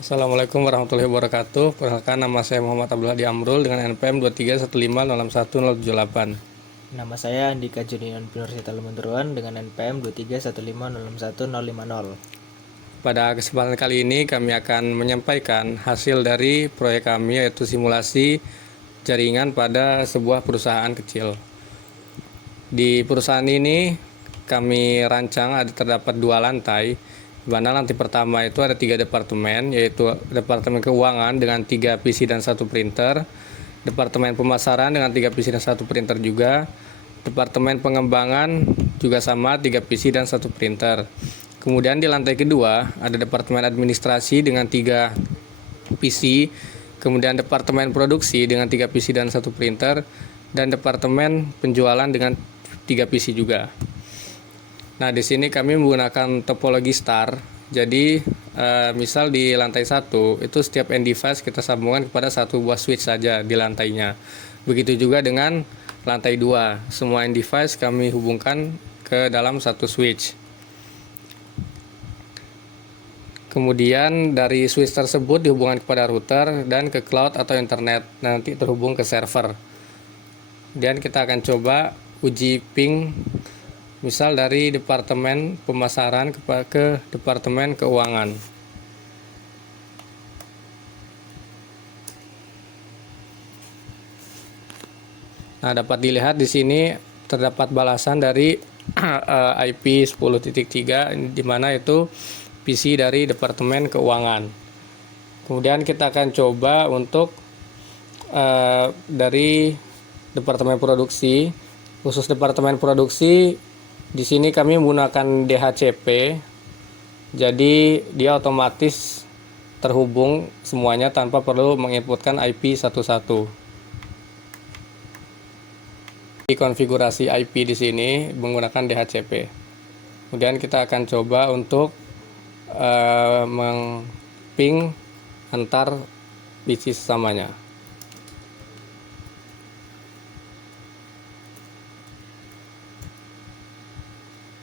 Assalamualaikum warahmatullahi wabarakatuh. Perkenalkan, nama saya Muhammad Abdullah di Amrul dengan NPM 231506108. Nama saya Andika Junior Universitas Lemonturuan dengan NPM 231506150. Pada kesempatan kali ini kami akan menyampaikan hasil dari proyek kami, yaitu simulasi jaringan pada sebuah perusahaan kecil. Di perusahaan ini kami rancang terdapat 2 lantai, di mana lantai pertama itu ada 3 departemen, yaitu departemen keuangan dengan 3 PC dan 1 printer, departemen pemasaran dengan 3 PC dan 1 printer juga, departemen pengembangan juga sama 3 PC dan 1 printer. Kemudian di lantai kedua ada departemen administrasi dengan 3 PC, kemudian departemen produksi dengan 3 PC dan 1 printer, dan departemen penjualan dengan 3 PC juga. Nah, di sini kami menggunakan topologi star. Jadi, misal di lantai 1 itu setiap end device kita sambungkan kepada satu buah switch saja di lantainya. Begitu juga dengan lantai 2, semua end device kami hubungkan ke dalam satu switch. Kemudian dari switch tersebut dihubungkan kepada router dan ke cloud atau internet, nanti terhubung ke server. Dan kita akan coba uji ping, misal dari departemen pemasaran ke departemen keuangan. Nah, dapat dilihat di sini terdapat balasan dari IP 10.3, di mana itu PC dari departemen keuangan. Kemudian kita akan coba untuk dari departemen produksi. Khusus departemen produksi, di sini kami menggunakan DHCP. Jadi dia otomatis terhubung semuanya tanpa perlu menginputkan IP satu-satu. Di konfigurasi IP di sini menggunakan DHCP. Kemudian kita akan coba untuk meng-ping antar PC sesamanya.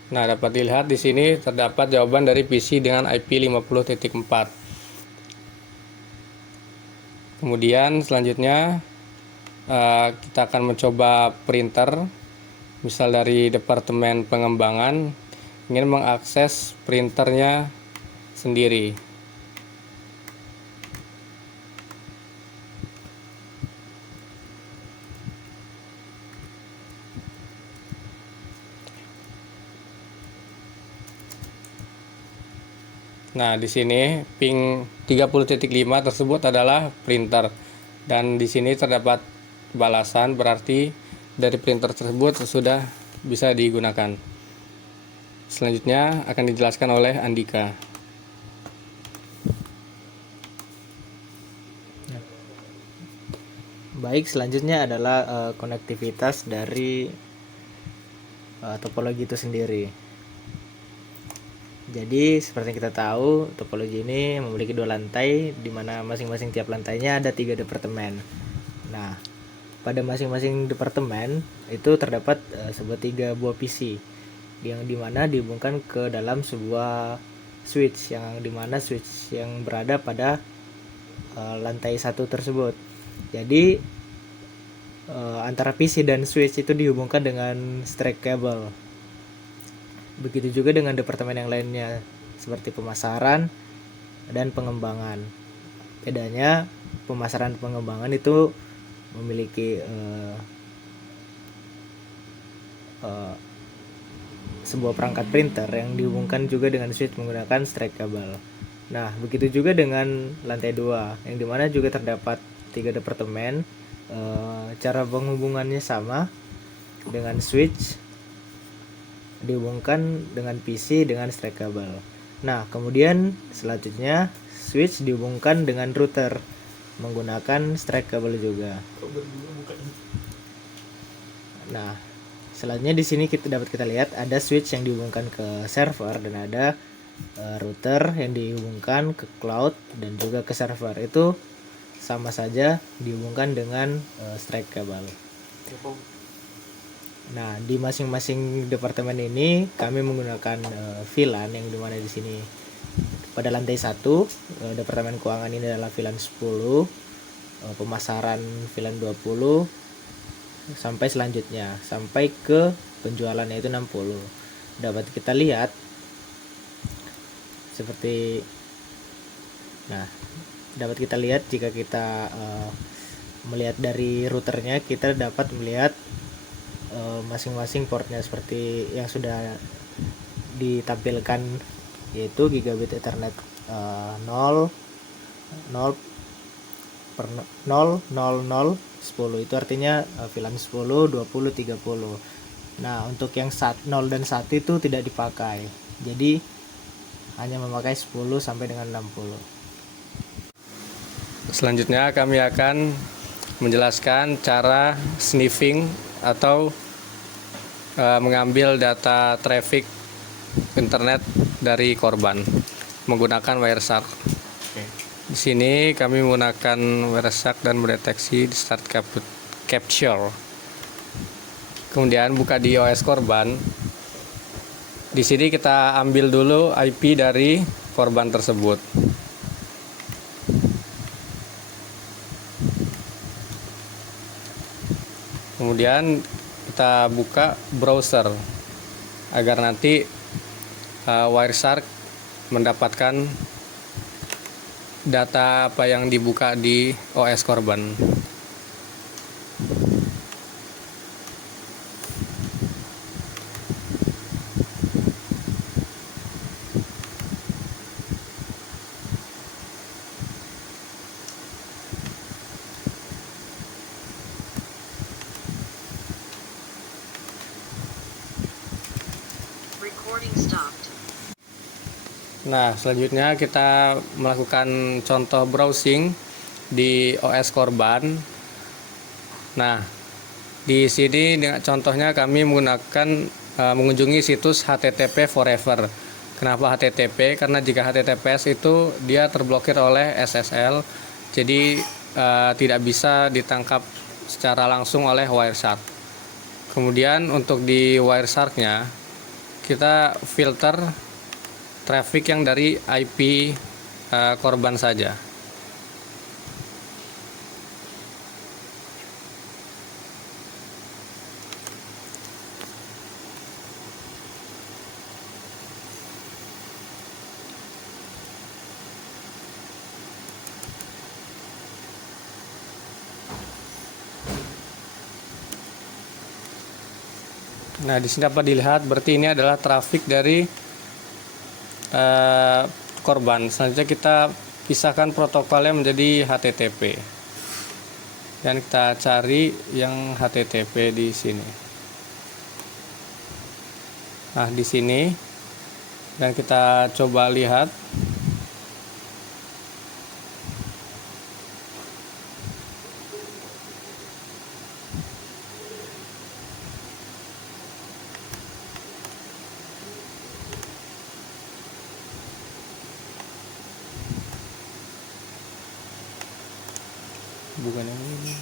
Nah, dapat dilihat di sini terdapat jawaban dari PC dengan IP 50.4. Kemudian selanjutnya kita akan mencoba printer. Misal dari departemen pengembangan ingin mengakses printernya sendiri. Nah, di sini ping 30.5 tersebut adalah printer. Dan di sini terdapat balasan, berarti dari printer tersebut sudah bisa digunakan. Selanjutnya akan dijelaskan oleh Andika. Baik, selanjutnya adalah konektivitas dari topologi itu sendiri. Jadi seperti yang kita tahu, topologi ini memiliki 2 lantai, di mana masing-masing tiap lantainya ada 3 departemen. Nah, pada masing-masing departemen itu terdapat sebuah 3 buah PC yang dimana dihubungkan ke dalam sebuah switch, yang dimana switch yang berada pada lantai 1 tersebut. Jadi antara PC dan switch itu dihubungkan dengan straight cable. Begitu juga dengan departemen yang lainnya seperti pemasaran dan pengembangan. Bedanya pemasaran dan pengembangan itu memiliki sebuah perangkat printer yang dihubungkan juga dengan switch menggunakan straight cable. Nah, begitu juga dengan lantai 2 yang dimana juga terdapat 3 departemen. Cara penghubungannya sama, dengan switch dihubungkan dengan PC dengan straight cable. Nah, kemudian selanjutnya switch dihubungkan dengan router menggunakan straight cable juga. Nah, selanjutnya di sini dapat kita lihat ada switch yang dihubungkan ke server dan ada router yang dihubungkan ke cloud dan juga ke server. Itu sama saja dihubungkan dengan straight cable. Nah, di masing-masing departemen ini kami menggunakan VLAN yang dimana di sini pada lantai 1 departemen keuangan ini adalah VLAN 10, pemasaran VLAN 20, sampai selanjutnya sampai ke penjualannya itu 60. Dapat kita lihat seperti dapat kita lihat jika kita melihat dari routernya, kita dapat melihat masing-masing portnya seperti yang sudah ditampilkan, yaitu gigabit Ethernet 0 per 0 0 0 10, itu artinya VLAN 10 20 30. Nah, untuk yang 0 dan 1 itu tidak dipakai, jadi hanya memakai 10 sampai dengan 60. Selanjutnya kami akan menjelaskan cara sniffing atau mengambil data traffic internet dari korban menggunakan Wireshark. Di sini kami menggunakan Wireshark dan mendeteksi di start capture. Kemudian buka di OS korban. Di sini kita ambil dulu IP dari korban tersebut. Kemudian kita buka browser agar nanti Wireshark mendapatkan data apa yang dibuka di OS korban. Nah, selanjutnya kita melakukan contoh browsing di OS korban. Nah, di sini dengan contohnya kami menggunakan mengunjungi situs HTTP Forever. Kenapa HTTP? Karena jika HTTPS itu dia terblokir oleh SSL, jadi tidak bisa ditangkap secara langsung oleh Wireshark. Kemudian untuk di Wireshark-nya kita filter traffic yang dari IP korban saja. Nah, di sini dapat dilihat berarti ini adalah traffic dari korban. Selanjutnya kita pisahkan protokolnya menjadi HTTP dan kita cari yang HTTP di sini. Nah, di sini dan kita coba lihat. Bukan yang ini.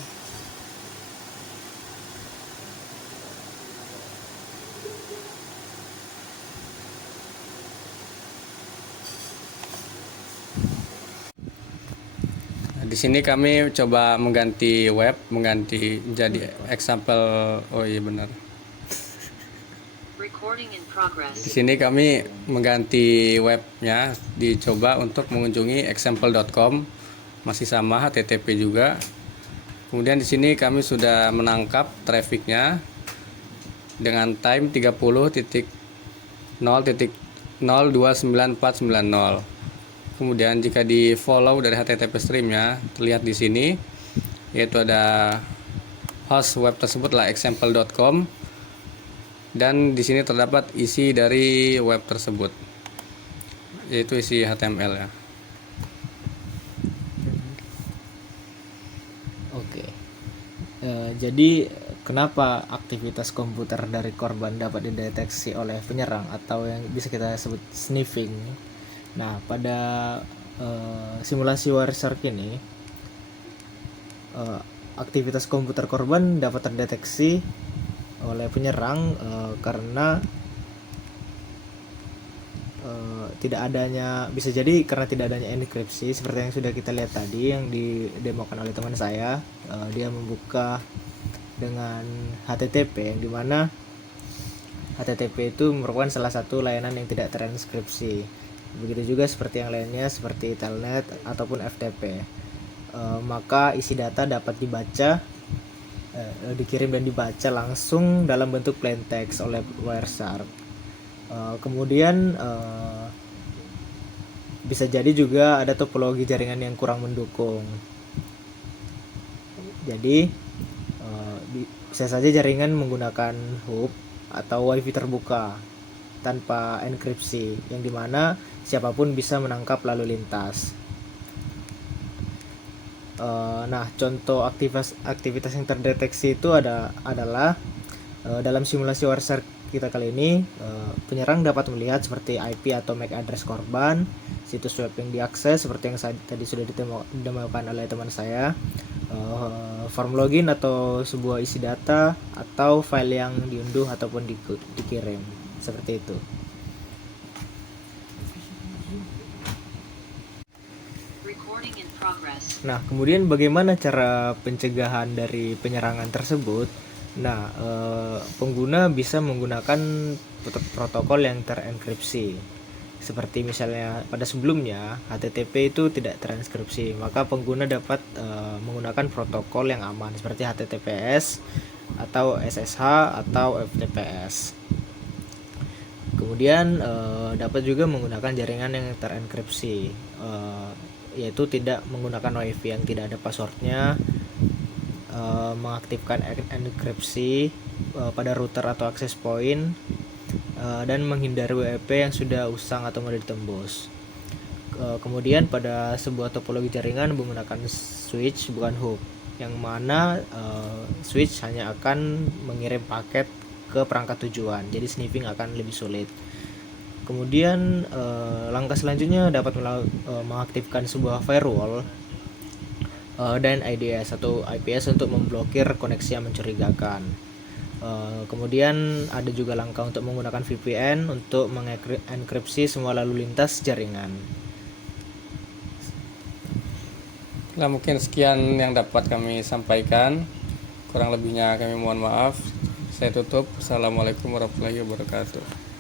Nah, di sini kami coba mengganti web, mengganti menjadi example. Oh iya benar. Di sini kami mengganti webnya, dicoba untuk mengunjungi example.com. Masih sama HTTP juga. Kemudian di sini kami sudah menangkap trafficnya dengan time 30.0.029.490. Kemudian jika di follow dari HTTP streamnya terlihat di sini, yaitu ada host web tersebut lah example.com, dan di sini terdapat isi dari web tersebut, yaitu isi HTML ya. Jadi kenapa aktivitas komputer dari korban dapat dideteksi oleh penyerang atau yang bisa kita sebut sniffing? Nah, pada simulasi Wireshark ini aktivitas komputer korban dapat terdeteksi oleh penyerang karena tidak adanya, bisa jadi karena tidak adanya enkripsi seperti yang sudah kita lihat tadi yang didemokan oleh teman saya. Dia membuka dengan HTTP, yang dimana HTTP itu merupakan salah satu layanan yang tidak terenkripsi. Begitu juga seperti yang lainnya seperti Telnet ataupun FTP. Maka isi data dapat dibaca, dikirim dan dibaca langsung dalam bentuk plain text oleh Wireshark. Kemudian bisa jadi juga ada topologi jaringan yang kurang mendukung. Jadi bisa saja jaringan menggunakan hub atau wifi terbuka tanpa enkripsi, yang dimana siapapun bisa menangkap lalu lintas. Nah, contoh aktivitas yang terdeteksi itu adalah dalam simulasi Wireshark kita kali ini, penyerang dapat melihat seperti IP atau MAC address korban, situs web yang diakses seperti yang tadi sudah didemokan oleh teman saya, form login atau sebuah isi data, atau file yang diunduh ataupun dikirim, seperti itu. Nah, kemudian bagaimana cara pencegahan dari penyerangan tersebut? Nah, pengguna bisa menggunakan protokol yang terenkripsi. Seperti misalnya pada sebelumnya HTTP itu tidak terenkripsi, maka pengguna dapat menggunakan protokol yang aman seperti HTTPS atau SSH atau FTPS. Kemudian dapat juga menggunakan jaringan yang terenkripsi, yaitu tidak menggunakan WiFi yang tidak ada passwordnya, mengaktifkan enkripsi pada router atau access point, dan menghindari WEP yang sudah usang atau mudah ditembus. Kemudian pada sebuah topologi jaringan menggunakan switch bukan hub, yang mana switch hanya akan mengirim paket ke perangkat tujuan, jadi sniffing akan lebih sulit. Kemudian langkah selanjutnya dapat mengaktifkan sebuah firewall dan IDS atau IPS untuk memblokir koneksi yang mencurigakan. Kemudian ada juga langkah untuk menggunakan VPN untuk mengenkripsi semua lalu lintas jaringan. Nah, mungkin sekian yang dapat kami sampaikan. Kurang lebihnya kami mohon maaf. Saya tutup. Assalamualaikum warahmatullahi wabarakatuh.